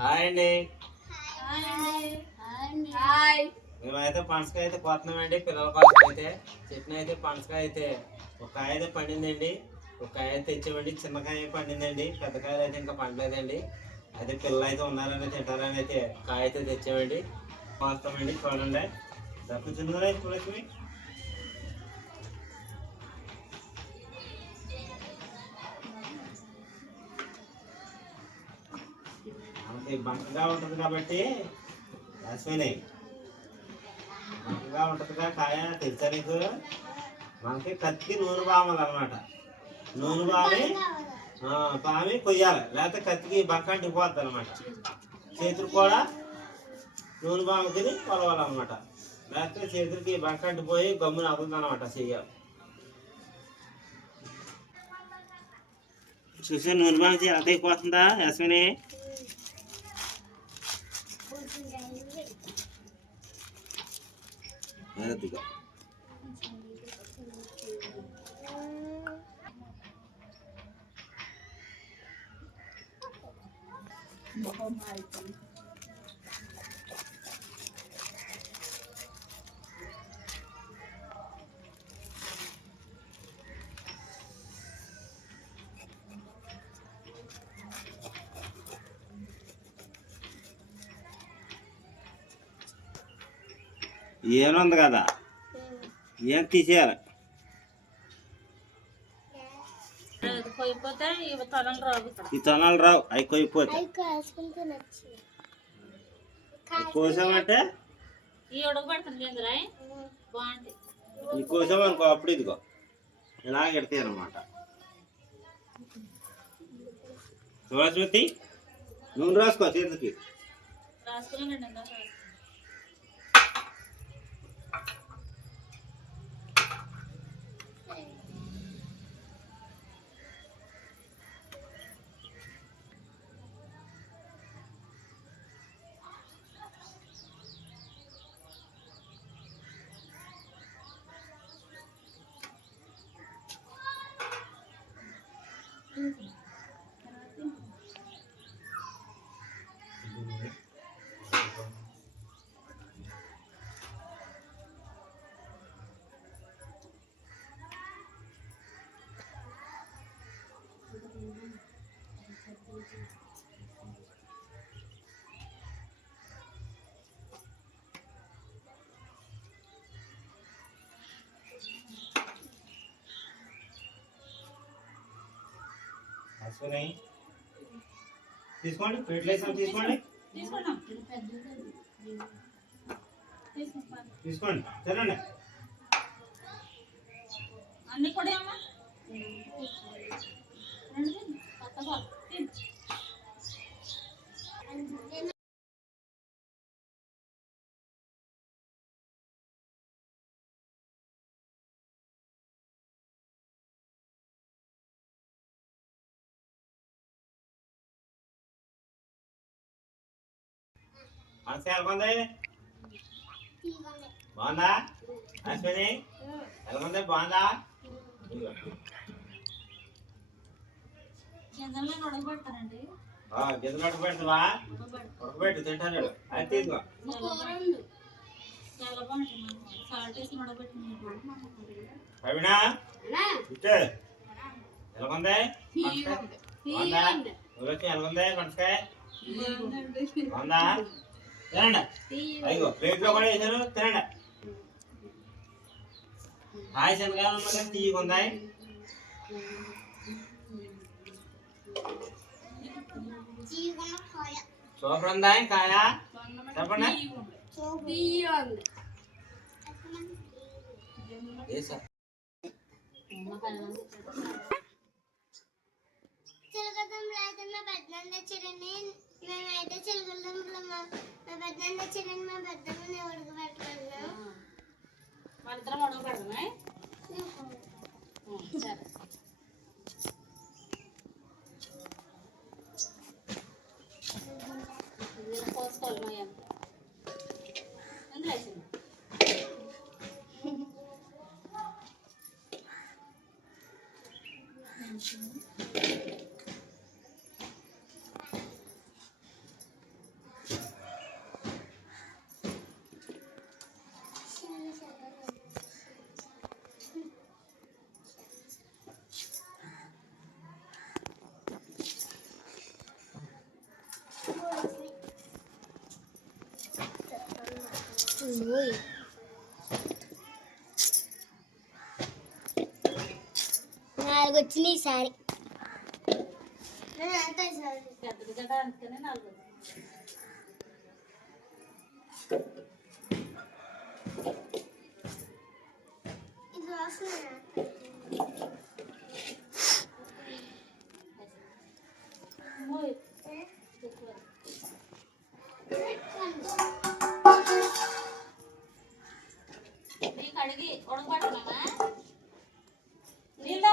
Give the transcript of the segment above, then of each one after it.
Hi అండి. Hi. మేమైతే పనసకాయ అయితే కోతున్నామండి పిల్లల కోసం అయితే. చెట్టు అయితే పనసకాయ అయితే. ఒక కాయ అయితే పండిందండి. ఒక కాయ అయితే తెచ్చామండి చిన్న కాయ పండిందండి. పెద్ద కాయలు అయితే ఇంకా పండలేదండి. అయితే పిల్లలు అయితే ఉన్నారని తింటారని అయితే కాయ అయితే తెచ్చామండి. కోస్తామండి చూడండి. చిన్నగా చూడొచ్చు మనకి బంకగా ఉంటుంది కాబట్టి రాసిపోయినాయి బంకగా ఉంటుందిగా కాయ తెలుసా నీకు మనకి కత్తికి నూనె బామాలి అనమాట నూనె బామి ఆ, బామి కొయ్యాలి లేకపోతే కత్తికి బంక అంటిపోద్ది అనమాట చేతులు కూడా నూనె బామ తిని కొలవాలన్నమాట లేకపోతే చేతులకి బంక అంటిపోయి గమ్మున అవుతుంది అనమాట చెయ్యాలి చూసా నూనె బామ ఎంత అయిపోతుందా యశ్విని అదిగా ఏముంది కదా ఏం తీసేయాలి పోయిపోతే ఇవి తొలం రావు. ఈ తొనాలు రావు. అవి కొయిపోతాయి కోసామంటే? ఈ ఈ కోసామనుకో అప్పుడు ఇదిగో. ఇలాగ ఎడతాయి అనమాట సుభాష్మతి నూనె రాసుకో చేతికి. రాసుకున్నానండి రాసుకొని తీసుకోండి వేసాం తీసుకోండి తీసుకోండి తినండి అన్ని కూడా అమ్మా మనసు ఎలాగుంది బాగుందా అశ్విని? ఎలాగుంది బాగుందా? ఉడకబెడతానండి ఆ, గిన్నె పట్టు పెడతావా? ఉడకబెడతాను ఉడకబెట్టు తింటాను అది తీసుకో. ప్రవీణ ఇట్టు ఎలాగుంది బాగుందా ఊరొచ్చి ఎలాగుంది పనసకాయ బాగుందా తినండి అయ్యో ప్లేట్లో కూడా వేసారు తినండి. హాయ్ శనగాలు ఉన్నా కానీ తీయకుందా సూపర్ ఉందా కాయ? చెప్పండి. వేసా చిలకదంలో అయితే మా పెద్దనాన్న తెచ్చారని మేమైతే అయితే మా మా పెద్దనాన్న తెచ్చారని మా పెద్దమ్మని ఉడకబెట్టుకున్నాం నాలుగు వచ్చినాయి ఈసారి పెద్దది కదా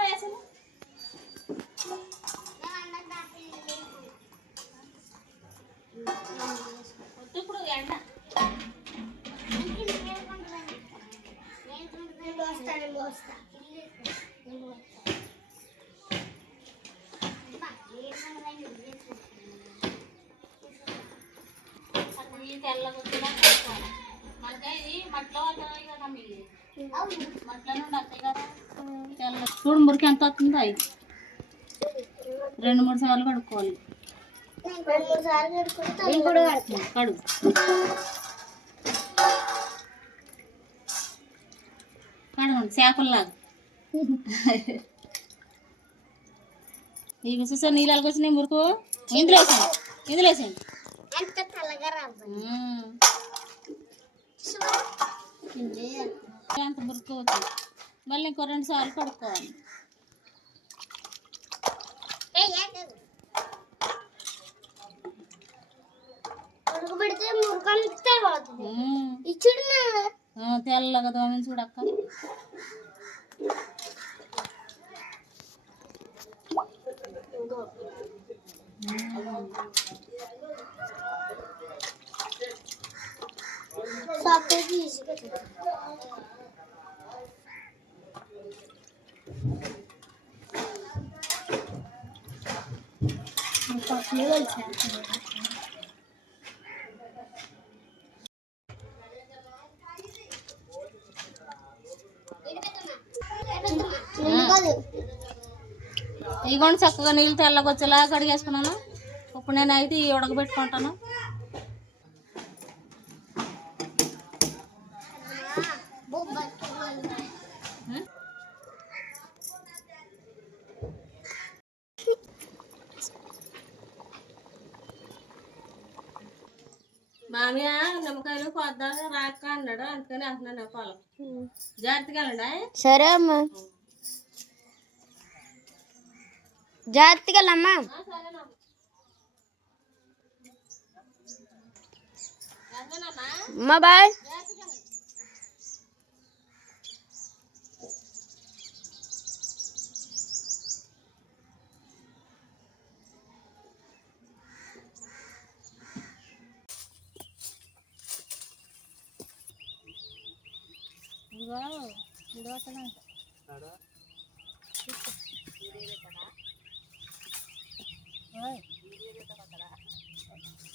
వేసను వద్దు ఇప్పుడు ఎండ. అసలు మనకి ఇది మట్లో వస్తాయి కదా మీరు మట్లో నుండి వస్తాయి కదా. చూడు మురికి ఎంత వస్తుందో అవి రెండు మూడు సార్లు కడుక్కోవాలి. కడుగు కడగండి చేపల్లాగా. ఇక చూసా నీళ్ళకి వచ్చినాయి మురుకు? ఇందులో వేసేయండి ఇందులో. అంత మురుకు వచ్చింది మళ్ళీ ఇంకో రెండు సార్లు కడుక్కోవాలి ఉడకబెడితే మురకంతే పోతుంది మ్మ్. ఇచ్చుడు ఆ, తెల్లగా దోమని చూడక్క సాఫ్ట్వేర్ ఇదిగోండి చక్కగా నీళ్ళు తెల్లగా కడిగేసుకున్నాను. ఇప్పుడు నేను అయితే ఈ ఉడకబెట్టుకుంటాను. పొద్దాక రాక అన్నాడు. అందుకని అంటున్నాను పొలం జాగ్రత్తగా సరే అమ్మా. జాగ్రత్తగా అమ్మా అమ్మా బాయ్.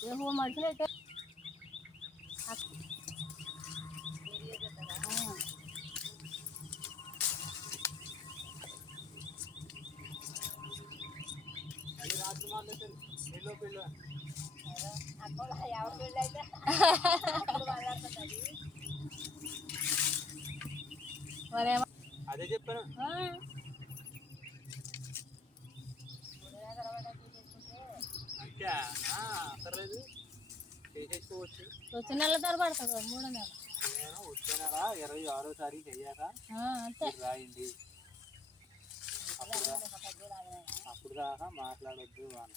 ఏమో మనుషులైతే మరేమో అదే చెప్పాను వచ్చే నెల తరబడుతుంది మూడో నెల. నేను వచ్చే నెల ఇరవై ఆరో తారీఖు అయ్యాక అప్పుడు దాకా మాట్లాడొద్దు అని.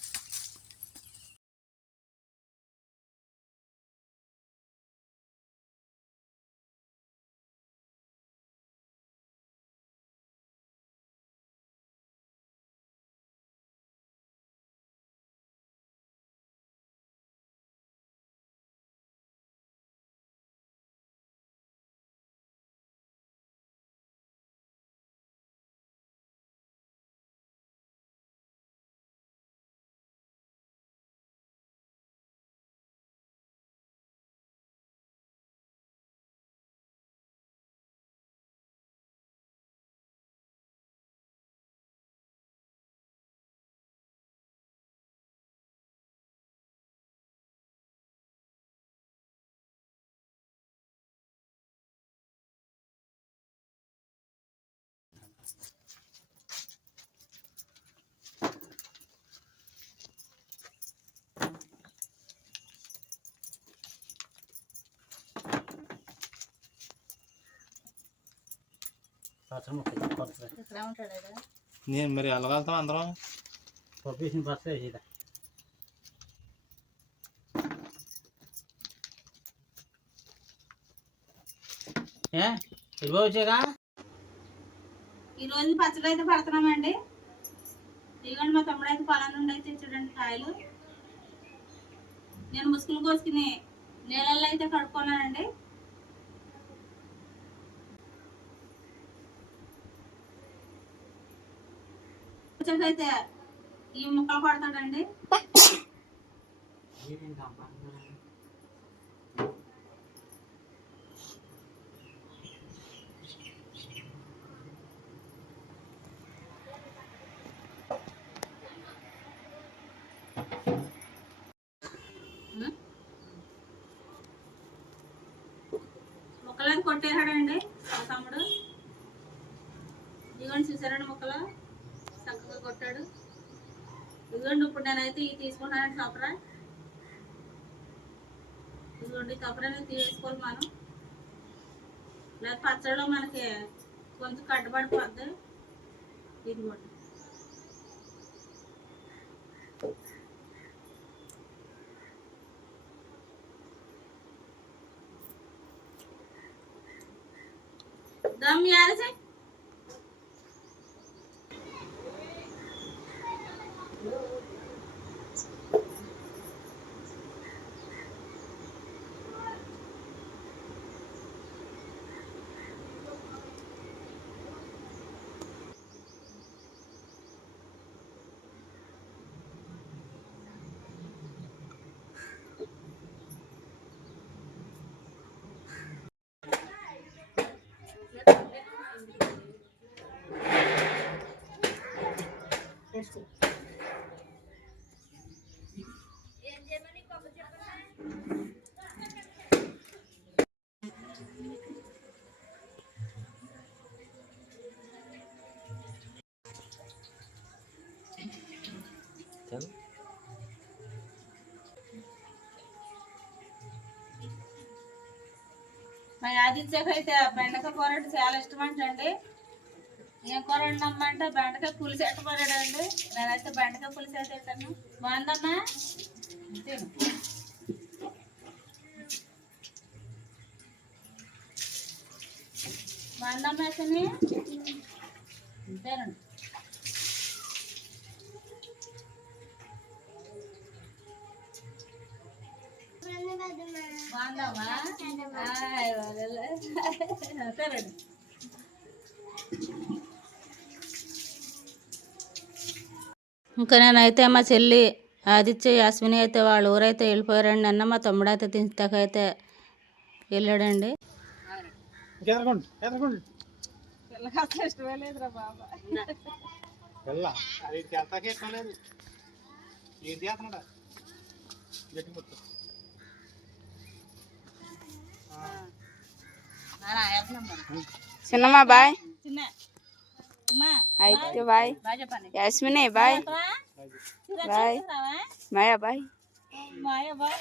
నేను మరి వెళ్ళగలుగుతాం అందరం? వేసిన పచ్చడి వేసేదా ఇదిగో వచ్చాగా ఈ రోజు పచ్చడి అయితే పడుతున్నామండి. ఇదిగోండి మా తమ్ముడు అయితే పొలం నుండి అయితే చూడండి కాయలు. నేను ముసుగులు కోసుకుని నీళ్ళల్లో అయితే కడుక్కున్నానండి. అయితే ఈ ముక్కలు పడతాడండి ముక్కలు అయితే కొట్టేసాడండి మా తమ్ముడు. ఇదిగోండి చూసారండి ముక్కలు? కొట్టాడు. ఇదిగోండి ఇప్పుడు నేనైతే ఇది తీసుకుంటానండి కపరా ఇదిగోండి కపరా అనేది తీసుకోవాలి మనం లేదా పచ్చడిలో మనకి కొంచెం కట్టుబడిపోద్ది ఇదిగోండి. దమ్ యారసే మా ఆదిత్యకి అయితే బెండకాయ కూర అంటే చాలా ఇష్టం అంటండి ఏం కూర వండమ్మంటే బెండకాయ పులుసు అండి నేనైతే బెండకాయ పులుసు అయితే తింటాను బాగుందమ్మా? తిను. బాగుందమ్మా అతని తినండి బాగుందమ్మా ఇంకా నేనైతే మా చెల్లి ఆదిత్య యాస్మిని అయితే వాళ్ళ ఊరైతే వెళ్ళిపోయారండి. అన్న మా తమ్ముడు అయితే తింటాకైతే వెళ్ళాడండి. ఎదరకండి చిన్నమ్మా బాయ్. చిన్న. అమ్మా, అయితే బాయ్. బాగా చెప్పండి. యాస్మినే బాయ్ బాయ్ మాయా బాయ్ మాయ బాయ్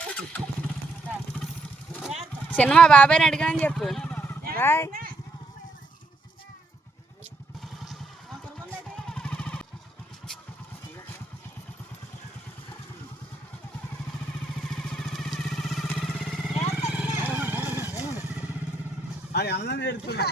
చిన్నమ్మా బాబాయ్ని అడిగానని చెప్పు. బాయ్. అది అన్నం ఎడుతున్నా